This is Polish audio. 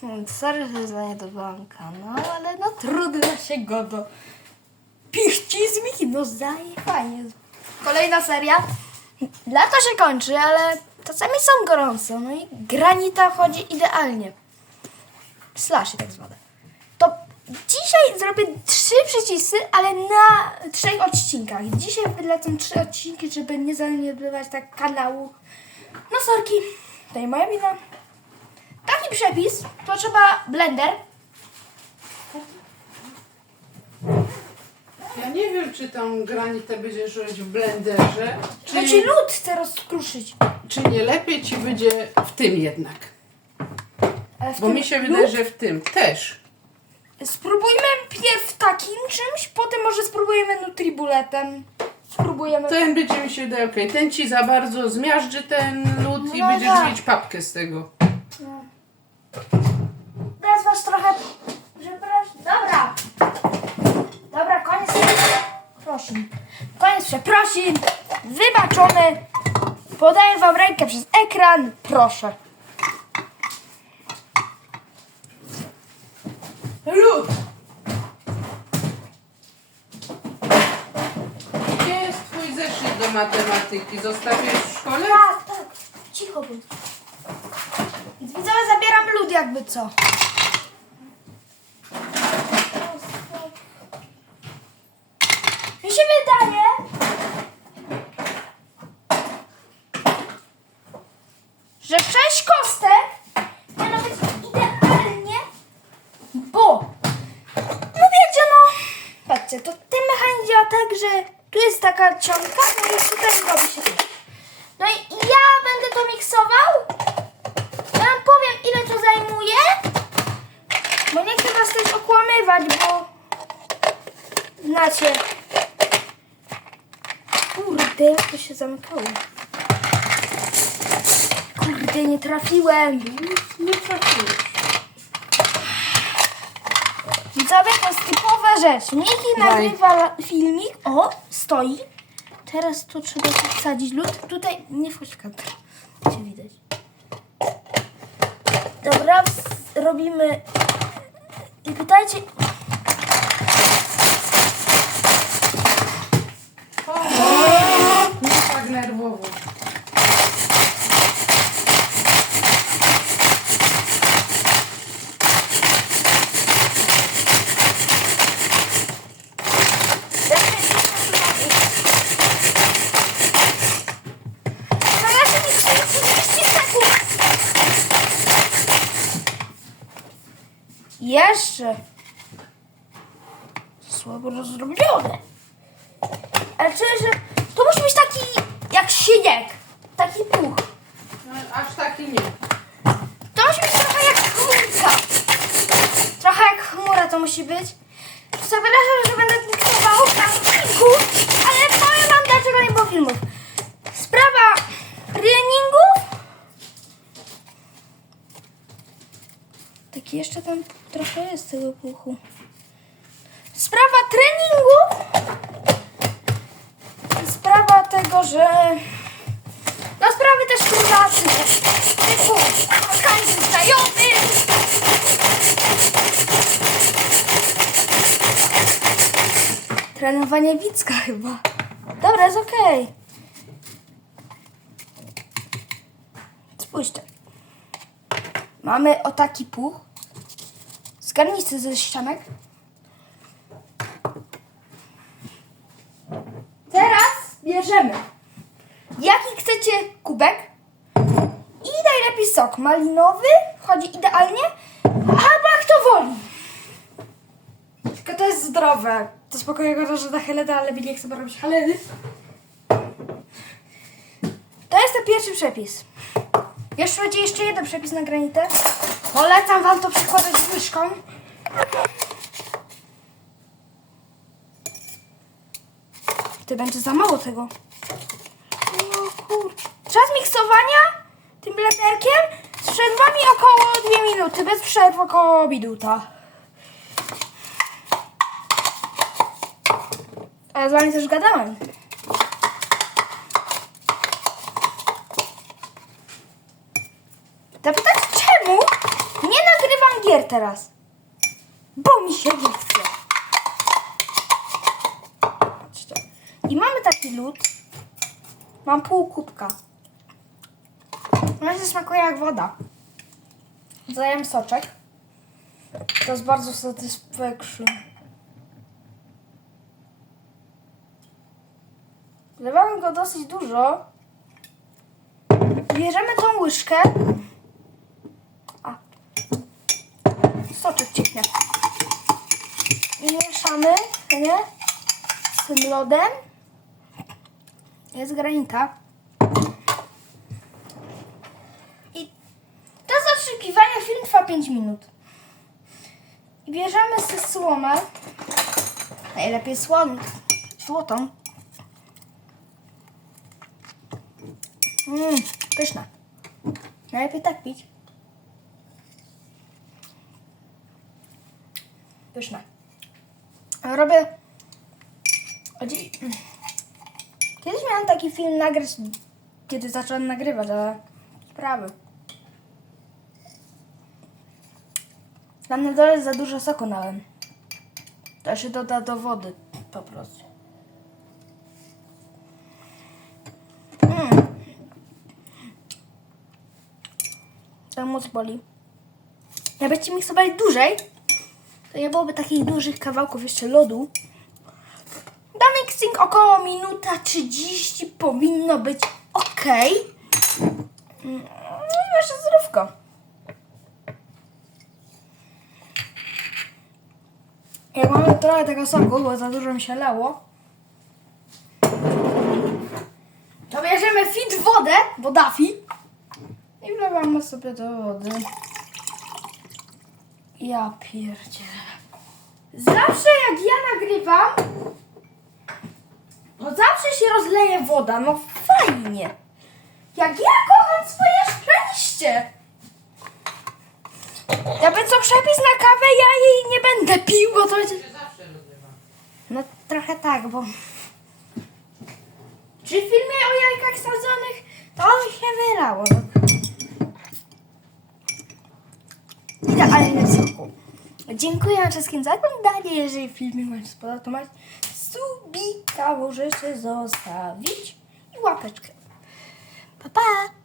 Hmm, Sorry, że zaniedbałam kanał, ale no trudno się go do pichci z no zdaje fajnie. Kolejna seria. Lato się kończy, ale czasami są gorąco, no i granita chodzi idealnie. Slashy tak zwane. To dzisiaj zrobię trzy przycisy, ale na trzech odcinkach. Dzisiaj wylecą trzy odcinki, żeby nie zaniedbywać tak kanału. No sorki, to moja wina. Taki przepis potrzeba blender. Ja nie wiem, czy tą granitę będziesz robić w blenderze, Czy czy, lód chcę rozkruszyć. czy nie lepiej ci będzie w tym jednak. Ale w Bo tym mi się lód? wydaje, że w tym też. Spróbujmy pierw takim czymś, potem może spróbujemy nutribuletem. Spróbujemy. Ten będzie mi się wydaje okej. Ten ci za bardzo zmiażdży ten lód i No będziesz tak. mieć papkę z tego. Was trochę. Przepraszam. Dobra. Dobra, koniec. Prosim. Koniec przeprosin. Wybaczony. Podaję wam rękę przez ekran. Proszę. Lód! Gdzie jest twój zeszyt do matematyki? Zostawiłeś w szkole? Tak, tak. Cicho bądź. Widzowie, zabieram lód jakby co. Mi się wydaje, że sześć kostek powinno być idealnie, bo no wiecie no, patrzcie, to ten mechanizm działa tak, że tu jest taka ciągka, no i tutaj robi się to. No i ja będę to miksował. Ja wam powiem, ile to zajmuje. Bo nie chcę was też okłamywać, bo znacie. Kurde, jak to się zamykało. Kurde, nie trafiłem. Nie trafiłeś. Widzowie, to jest typowa rzecz. Miki Daj. nagrywa filmik. O, stoi. Teraz to trzeba wsadzić lód. Tutaj nie wchodź w kadr. Cię widać. Dobra, robimy... I pytajcie... Nie tak nerwowo. No ja się nie 30 sekund. Jeszcze. Słabo rozrobione. Ale czuję, że to musi być taki jak śnieg. Taki puch. No, Aż taki nie. To musi być trochę jak chmurka. Trochę jak chmura to musi być. Przepraszam, że będę miksował na odcinku, ale powiem wam dlaczego nie było filmów. Sprawa treningów. Taki jeszcze tam trochę puchu. Sprawa treningu. Sprawa tego, że no sprawy też prywatne. Typu spotkanie ze znajomym. Trenowanie Wicka chyba. Dobra, jest okej. Spójrzcie. Mamy o taki puch. Zgarnijcie ze ścianek. Teraz bierzemy jaki chcecie kubek i najlepiej sok malinowy, chodzi idealnie, albo jak to woli. Tylko to jest zdrowe. To spokojnie go, że na helena, ale mi nie chcę robić heleny. To jest ten pierwszy przepis. Jeszcze będzie jeszcze jeden przepis na granitę. Polecam wam to przykładać z łyżką. To będzie za mało tego. No kurczę. Czas miksowania tym blenderkiem z przerwami około 2 minuty, bez przerw około minuta. Ale z wami też gadałem. Zapytać czemu nie nagrywam teraz. Bo mi się nie chce. I mamy taki lód. Mam pół kubka. On się smakuje jak woda. Zajem soczek. To jest bardzo satysfaction. Wlewamy go dosyć dużo. Bierzemy tą łyżkę. A. Soczek cieknie. I mieszamy, nie? Z tym lodem. Jest granita. I to zatrzykiwanie film trwa 5 minut. I bierzemy sobie słomę. Najlepiej słom, złotą. Mmm, pyszne. Najlepiej tak pić. Pyszne. Robię... Kiedyś miałam taki film nagrać, kiedy zacząłem nagrywać, ale sprawy. Tam na dole za dużo soku nałem. To się doda do wody po prostu. Mm. Ta moc boli. Jakbyście miksowali dłużej, to nie byłoby takich dużych kawałków jeszcze lodu. Do mixing około minuta 30 powinno być ok. No wasze zdrówko. Jak mamy trochę tego soku, bo za dużo mi się lało, to bierzemy fit wodę, wodafi i wlewamy sobie do wody. Ja pierdzielę. Zawsze jak ja nagrywam, to zawsze się rozleje woda. No fajnie. Jak ja kocham swoje szczęście. Jakby co przepis na kawę, ja jej nie będę pił, bo to. No trochę tak, bo... Przy filmie o jajkach sadzonych to się wylało. No. Idealnie soku. Dziękuję wszystkim za oglądanie. Jeżeli filmik wam się spodobał, to macie subika możecie zostawić i łapeczkę. Pa, pa!